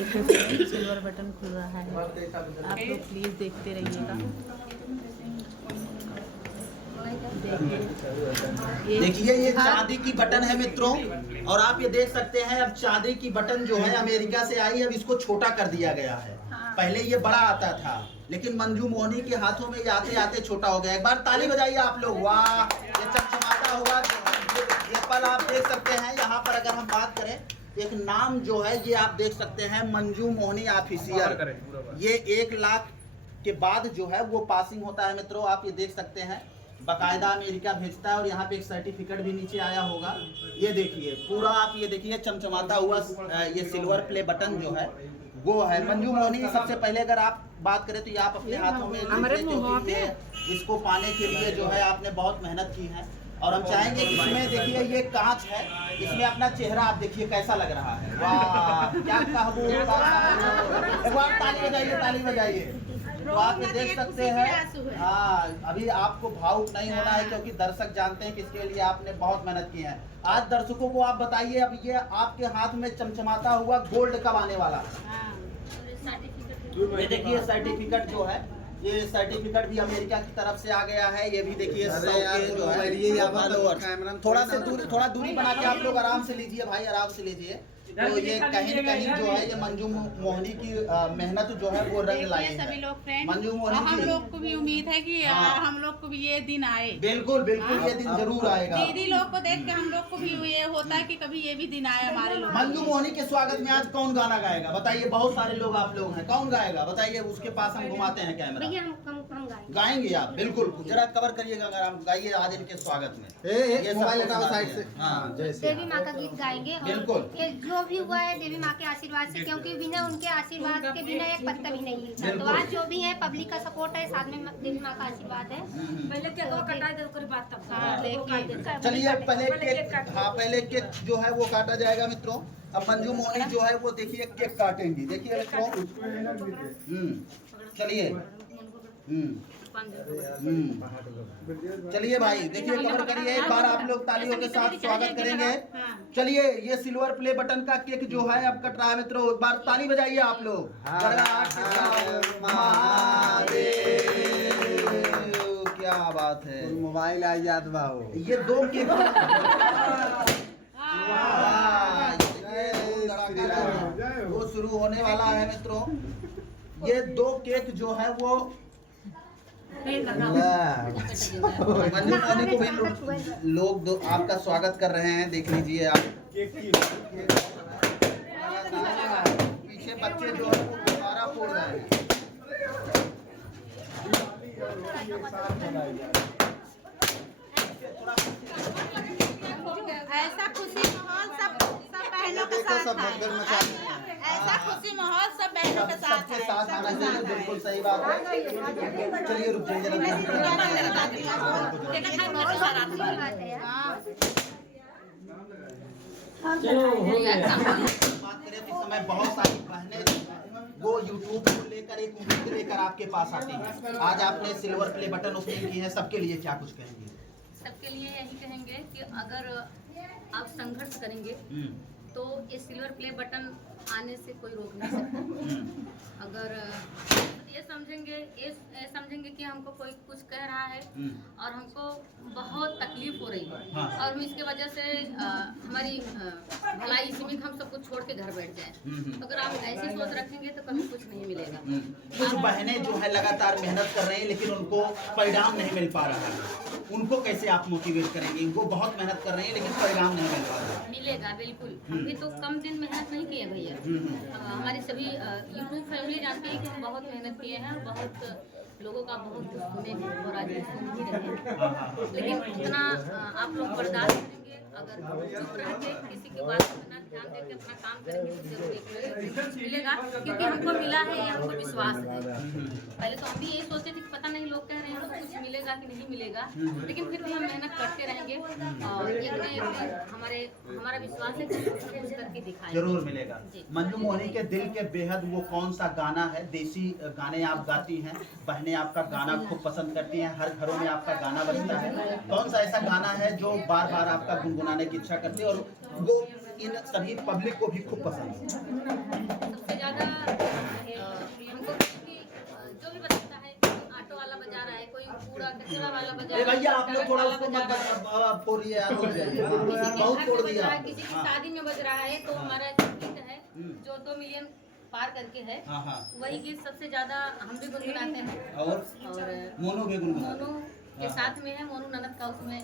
देखिए friends, silver button खुल रहा है, आप लोग प्लीज़ देखते रहिएगा। देखिए ये चांदी की बटन है मित्रों, और आप ये देख सकते हैं अब चांदी की बटन जो है अमेरिका से आई, अब इसको छोटा कर दिया गया है। पहले ये बड़ा आता था, लेकिन मंजू मोहनी के हाथों में ये आते आते छोटा हो गया। एक बार ताली बजाइए आप लोग, वाह ये चमचमाता हुआ ये पल आप देख सकते हैं। यहाँ पर अगर हम बात करें एक नाम जो है ये आप देख सकते हैं, मंजू मोहनी ऑफिशियल। ये 1 लाख के बाद जो है वो पासिंग होता है मित्रों, आप ये देख सकते हैं। बाकायदा अमेरिका भेजता है और यहाँ पे एक सर्टिफिकेट भी नीचे आया होगा। ये देखिए पूरा आप ये देखिए चमचमाता हुआ ये सिल्वर प्ले बटन जो है वो है मंजू मोहनी। सबसे पहले अगर आप बात करें तो ये आप अपने हाथों में लीजिए, क्योंकि ये इसको पाने के लिए जो है आपने बहुत मेहनत की है। और हम चाहेंगे कि इसमें देखिए ये कांच है, इसमें अपना चेहरा आप देखिए कैसा लग रहा है। वाह क्या कहूँ, एक बार ताली बजाइए, ताली बजाइए। तो आप ये देख सकते हैं। हाँ अभी आपको भावुक नहीं होना है, क्योंकि दर्शक जानते हैं कि इसके लिए आपने बहुत मेहनत की है। आज दर्शकों को आप बताइए, अब ये आपके हाथ में चमचमाता हुआ गोल्ड कब आने वाला है? ये देखिए सर्टिफिकेट जो है, ये सर्टिफिकेट भी अमेरिका की तरफ से आ गया है। ये भी देखिए जो है थोड़ा दूरी बना के आप लोग आराम से लीजिए भाई, आराम से लीजिए। तो ये कहीं कहीं जो है ये मंजू मोहनी की मेहनत जो है वो रंग लाई है सभी लोग फ्रेंड। मंजू मोहनी हम लोग को भी उम्मीद है कि हम लोग को भी ये दिन आए। बिल्कुल बिल्कुल ये दिन जरूर आएगा। दीदी लोग को देख के हम लोग को भी ये होता है कि कभी ये भी दिन आए हमारे लोग। मंजू मोहनी के स्वागत में आज कौन गाना गाएगा बताइए? बहुत सारे लोग आप लोग हैं, कौन गाएगा बताइए? उसके पास हम घुमाते हैं कैमरा। गाएंगे आप? बिल्कुल जरा कवर करिएगा, अगर आप गाइए आज इनके स्वागत में। ये मोबाइल हटाओ साइड से। हाँ देवी माँ का गीत गाएंगे। बिल्कुल। जो भी हुआ है देवी माँ के आशीर्वाद से, क्योंकि बिना उनके आशीर्वाद के बिना एक पत्ता भी नहीं हिलता। तो आज जो भी है पब्लिक का सपोर्ट है, साथ में देवी माँ का आशीर्वाद है। पहले केक कटा दे, उसके बाद तब चलिए पहले केक जो है वो काटा जाएगा मित्रों। अब मंजू मोहनी जो है वो देखिए केक काटेंगी, देखिए मित्रों। चलिए चलिए भाई देखिए कवर करिए, एक बार आप लोग तालियों के साथ स्वागत करेंगे। चलिए ये सिल्वर प्ले बटन का केक जो है अब कट रहा है मित्रों, एक बार ताली बजाइए आप लोग। क्या बात है, मोबाइल आ याद बाहो। ये 2 केक वो शुरू होने वाला है मित्रों। ये 2 केक जो है वो मंजू मोहनी को भी लोग आपका स्वागत कर रहे हैं, देख लीजिए आप। पीछे बच्चे जो है वो गुब्बारा फोड़ रहे हैं। ऐसा खुशी माहौल सब बहनों के साथ है। ऐसा खुशी माहौल सब बहनों के साथ सबके साथ आना चाहिए, बिल्कुल सही बात है। चलिए रुक जाइए बात करें तो इस समय बहुत सारी बहनें वो यूट्यूब को लेकर एक उम्मीद लेकर आपके पास आती हैं। आज आपने सिल्वर प्ले बटन ओपनिंग की है, सबके लिए क्या कुछ कहेंगे? सबके लिए यही कहेंगे कि अगर आप संघर्ष करेंगे तो ये सिल्वर प्ले बटन आने से कोई रोक नहीं सकता। अगर ये समझेंगे कि हमको कोई कुछ कह रहा है और हमको बहुत तकलीफ हो रही है और हम इसके वजह से हमारी भलाई इसी में हम सब कुछ छोड़ के घर बैठ जाए, अगर आप ऐसी सोच रखेंगे तो कभी कुछ नहीं मिलेगा। कुछ बहनें जो है लगातार मेहनत कर रही हैं लेकिन उनको परिणाम नहीं मिल पा रहा है, उनको कैसे आप मोटिवेट करेंगे? वो बहुत मेहनत कर रही हैं लेकिन परिणाम नहीं मिल पा रहा। मिलेगा बिल्कुल, हम भी तो कम दिन मेहनत नहीं किए भैया। हमारी सभी यूट्यूब फैमिली जानती है कि हम बहुत मेहनत किए हैं, बहुत लोगों का बहुत कुछ सुने हैं और आज सुन भी रहे हैं, लेकिन उतना आप लोग बर्दाश्त करेंगे। अगर चुप रह के किसी की बात पर ना ध्यान देकर अपना काम करेंगे तो जरूर एक मिलेगा, क्योंकि हमको मिला है, ये हमको विश्वास है। पहले तो हम भी यही सोचते थे कि पता नहीं लोग कह रहे हैं तो कुछ मिलेगा कि नहीं मिलेगा, लेकिन फिर भी हम मेहनत करते रहेंगे और एक न एक दिन हमारा विश्वास है कि कुछ करके दिखाएंगे, जरूर मिलेगा। मंजू मोहनी के दिल के बेहद वो कौन सा गाना है? देसी गाने आप गाती हैं, बहनें आपका गाना खूब पसंद करती हैं, हर घरों में आपका गाना बजता है। कौन सा ऐसा गाना है जो बार बार आपका गुनगुनाने की इच्छा करती है और वो इन सभी पब्लिक को भी खूब पसंद है? सबसे ज्यादा ए भैया आप लोग थोड़ा उसको मत फोड़िए यार, रुक जाइए। हाँ, किसी के बहुत घर फोड़ में बज दिया। रहा है, किसी की हाँ, शादी में बज रहा है, तो हाँ। हमारा गीत है जो 2 मिलियन पार करके है, हाँ, हाँ। वही गीत सबसे ज्यादा हम भी गुनगुनाते हैं। और मोनू भी गुनगुनाते मोनू हैं। के हाँ, साथ में है, मोनू ननद का उसमें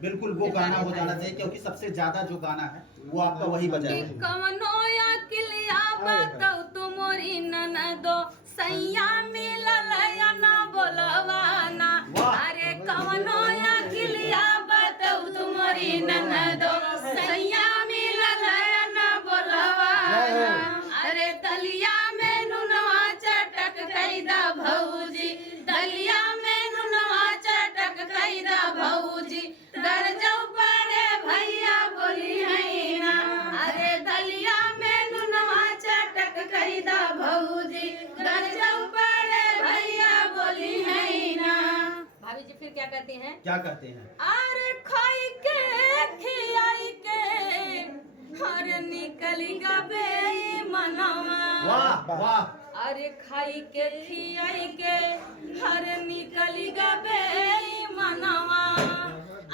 बिल्कुल वो गाना हो जाना चाहिए, क्योंकि सबसे ज्यादा जो गाना है वो आपका वही बजा है। कवनो या किलिया बताओ तुमरी ननदो सैया मिलल या ना बोलवाना। अरे कवनो या किलिया बताओ तुमरी ननदो सैया मिलल या ना बोलवाना। अरे दलिया में नुनवा चटक कैदा भौजी, दलिया में नुनवा चटक कैदा भौजी, डर जाओ पड़े भैया बोली है ना। अरे दलिया में नुनवा चटक कैदा भौजी, डर जाओ पड़े भैया बोली है ना। भाभी जी फिर क्या कहते हैं? क्या कहते हैं? अरे खाई के खियाई के हर निकली गबे मनवा। वाह वाह। अरे खाई के खियाई के हर निकली गबे मनवा।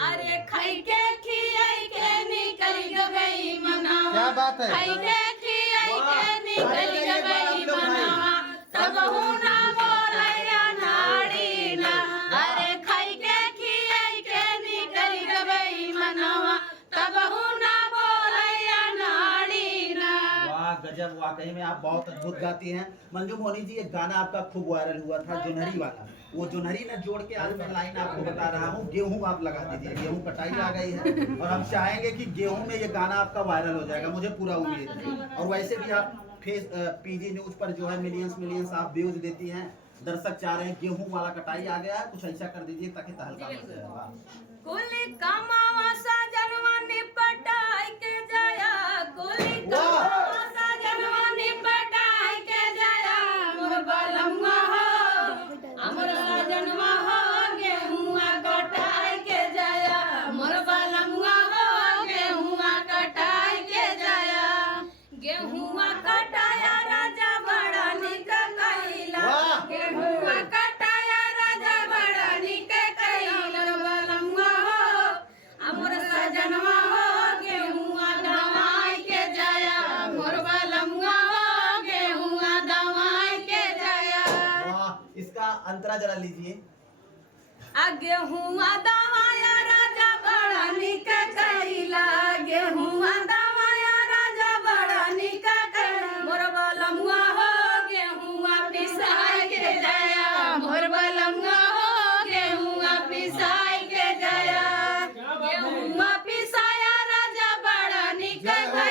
अरे खाई के खियाई के निकली गबे मनवा। क्या बात है? खाई के खियाई के निकली गबे मनवा, तब ना बोलैया नाड़ी ना। अरे खाई के खियाई के निकली गबे मनवा, तब ना बोलैया नाड़ी ना। वाह गजब, वाकई में आप बहुत अद्भुत गाती हैं। मंजू मोनी जी, एक गाना आपका खूब वायरल हुआ था जोनहरी वाला, वो जोनहरी ने जोड़ के आज मैं लाइन आपको बता रहा हूँ। गेहूं आप लगा दीजिए, गेहूं कटाई आ गई है और हम चाहेंगे कि गेहूं में ये गाना आपका वायरल हो जाएगा, मुझे पूरा उम्मीद है। और वैसे भी आप पीजी न्यूज पर जो है मिलियंस आप व्यूज देती हैं, दर्शक चाह रहे हैं गेहूं वाला कटाई आ गया है, कुछ ऐसा कर दीजिए ताकि तहलका मच जाए। वाह। कुली कमावा साजनवा निपटाई के जाया, कुली कमावा साजनवा निपटाई के जाया। मोर बलमुआ हो, हमर साजनवा हो, गेहुआ कटाई के जाया। मोर बलमुआ हो, गेहुआ कटाई के जाया। गेहुआ कटाया राजा बड़ा निक कैला। वाह। गेहुआ कटाया राजा बड़ा निक कैला। बलमुआ हो, हमर सजनवा हो, गेहुआ दवाई के जाया। मोर बलमुआ हो, गेहुआ दवाई के जाया। वाह, इसका अंतरा जरा लीजिए। आ गेहुआ दवाया राजा बड़ा निक कैला। गेहुआ दवाया राजा बड़ा निक कैला। मोर बलमुआ हो, गेहुआ पिसाई के जाया। मोर बलमुआ हो, गेहुआ पिसाई के जाया। गेहुआ पिसाया राजा बड़ा निक कैला।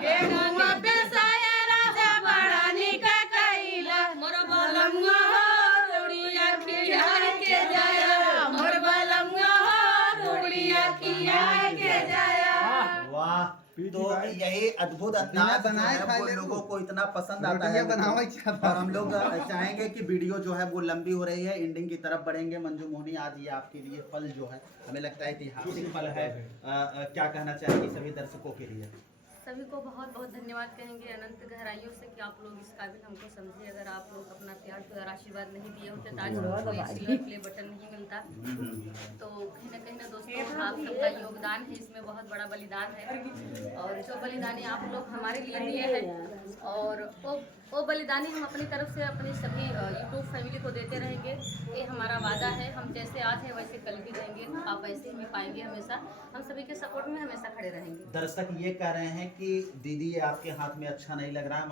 गेहुआ पिसाया राजा बड़ा निक कैला। मोर बलमुआ हो, रोड़िया खियाई के जाया। मोर बलमुआ हो, रोड़िया खियाई के जाया। वाह, तो यही अद्भुत अंदाज जो बनाए है खाए वो ले लोगों को इतना पसंद आता है। रोटियां बनाओ क्या बात और हम लोग चाहेंगे कि वीडियो जो है वो लंबी हो रही है, एंडिंग की तरफ बढ़ेंगे। मंजू मोहनी, आज ये आपके लिए पल जो है हमें लगता है ऐतिहासिक पल है। क्या कहना चाहेंगी सभी दर्शकों के लिए? सभी को बहुत बहुत धन्यवाद कहेंगे अनंत गहराइयों से कि आप लोग इस काबिल हमको समझे। अगर आप लोग अपना प्यार और आशीर्वाद नहीं दिए होते तो आज हमको एक सिल्वर प्ले बटन नहीं मिलता। तो कहीं ना दोस्तों आप सबका योगदान है, इसमें बहुत बड़ा बलिदान है। और जो बलिदानी आप लोग हमारे लिए दिए हैं, और वो बलिदानी हम अपनी तरफ से अपनी सभी यूट्यूब फैमिली को देते रहेंगे। ये हमारा वादा है, हम जैसे आज हैं वैसे कल भी रहेंगे। आप ऐसे हमें पाएंगे हमेशा, हम सभी के सपोर्ट में हमेशा खड़े रहेंगे। दर्शक ये कह रहे हैं कि दीदी ये आपके हाथ में अच्छा नहीं लग रहा है,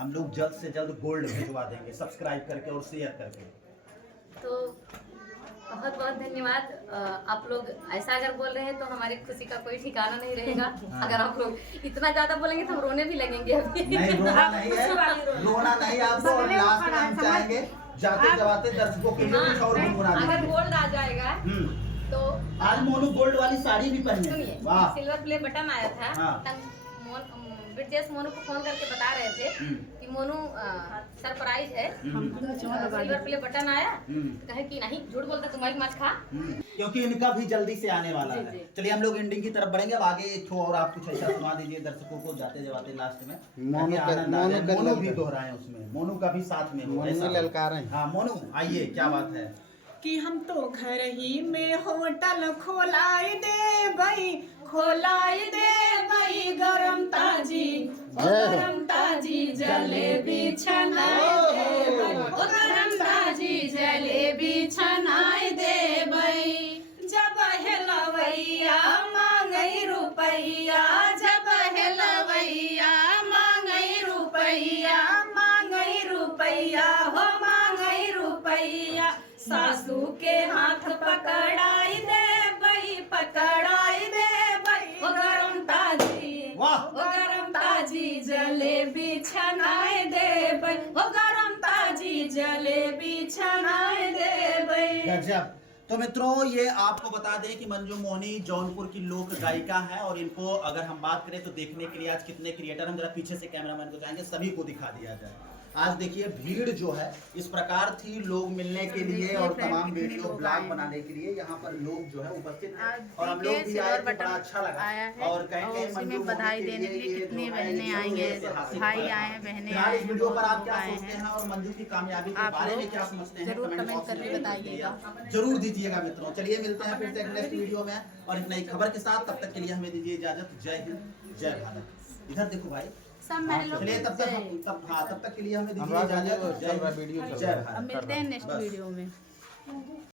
हम लोग जल्द से जल्द गोल्ड भिजवा देंगे सब्सक्राइब करके और शेयर करके। तो बहुत बहुत धन्यवाद। आप लोग ऐसा अगर बोल रहे हैं तो हमारी खुशी का कोई ठिकाना नहीं रहेगा। अगर आप लोग इतना ज्यादा बोलेंगे तो हम रोने भी लगेंगे अभी। नहीं, रोना नहीं है, रोना नहीं आपको। और लास्ट में हम चाहेंगे जाते जाते दर्शकों के लिए कुछ और गुनगुना अगर दीजिए। गोल्ड आ जाएगा तो आज मोनू गोल्ड वाली साड़ी भी पहनी है। सुनिए, वाह। सिल्वर प्ले बटन आया था। हाँ। तब ब्रिजेश मोनू को फोन करके बता रहे थे कि मोनू सरप्राइज है, सिल्वर प्ले बटन आया। तो कहे कि नहीं, झूठ बोलता, तुम्हारी मत खा। क्योंकि इनका भी जल्दी से आने वाला जी, है। जी। चलिए हम लोग एंडिंग की तरफ बढ़ेंगे। अब आगे एक ठो और आप कुछ ऐसा सुना दीजिए दर्शकों को जाते जाते लास्ट में, मोनू ताकि का- आनंद आ जाए। मोनू का मोनू भी ललकार। दोहराए उसमें, मोनू का भी साथ में हो, मोनू ऐसा हो। ललकार है। हाँ मोनू आइए, क्या बात है। कि हम तो घर ही में होटल खोलाई दे भाई, खोलाई दे भाई गरम ताजी जलेबी छनाए दे भाई, ओ गरम ताजी जलेबी छनाए दे भाई। जब हेलवैया मांगई रुपैया, जब हेलवैया मांगई रुपैया, मांगई रुपैया हो मांगई रुपैया, सासू के हाथ पकड़ाई दे भाई, पकड़ाई दे भाई, ओ गरम ताजी, वाह। ओ गरम ताजी जलेबी छनाए दे भाई, ओ गरम ताजी जलेबी छनाए दे भाई। गजब। तो मित्रों, ये आपको बता दें कि मंजू मोहनी जौनपुर की लोक गायिका है और इनको अगर हम बात करें तो देखने के लिए आज कितने क्रिएटर, हम जरा पीछे से कैमरामैन को चाहेंगे सभी को दिखा दिया जाए। आज देखिए भीड़ जो है इस प्रकार थी, लोग मिलने के लिए और तमाम वीडियो ब्लॉग बनाने के लिए यहाँ पर लोग जो है उपस्थित थे और हम लोग भी आए थे, बड़ा अच्छा लगा। और कहीं मंजू बधाई देने के लिए कितनी बहनें आएंगे, भाई आए, बहनें आए। इस वीडियो पर आप क्या सोचते हैं और मंजू की कामयाबी के बारे में क्या समझते हैं, कमेंट करके बताइएगा, जरूर दीजिएगा मित्रों। चलिए मिलते हैं फिर से नेक्स्ट वीडियो में और एक नई खबर के साथ। तब तक के लिए हमें दीजिए इजाजत। जय हिंद, जय भारत। इधर देखो भाई, चलिए तब तक के लिए हमें दीजिए इजाजत। जय भारत। मिलते हैं नेक्स्ट वीडियो में।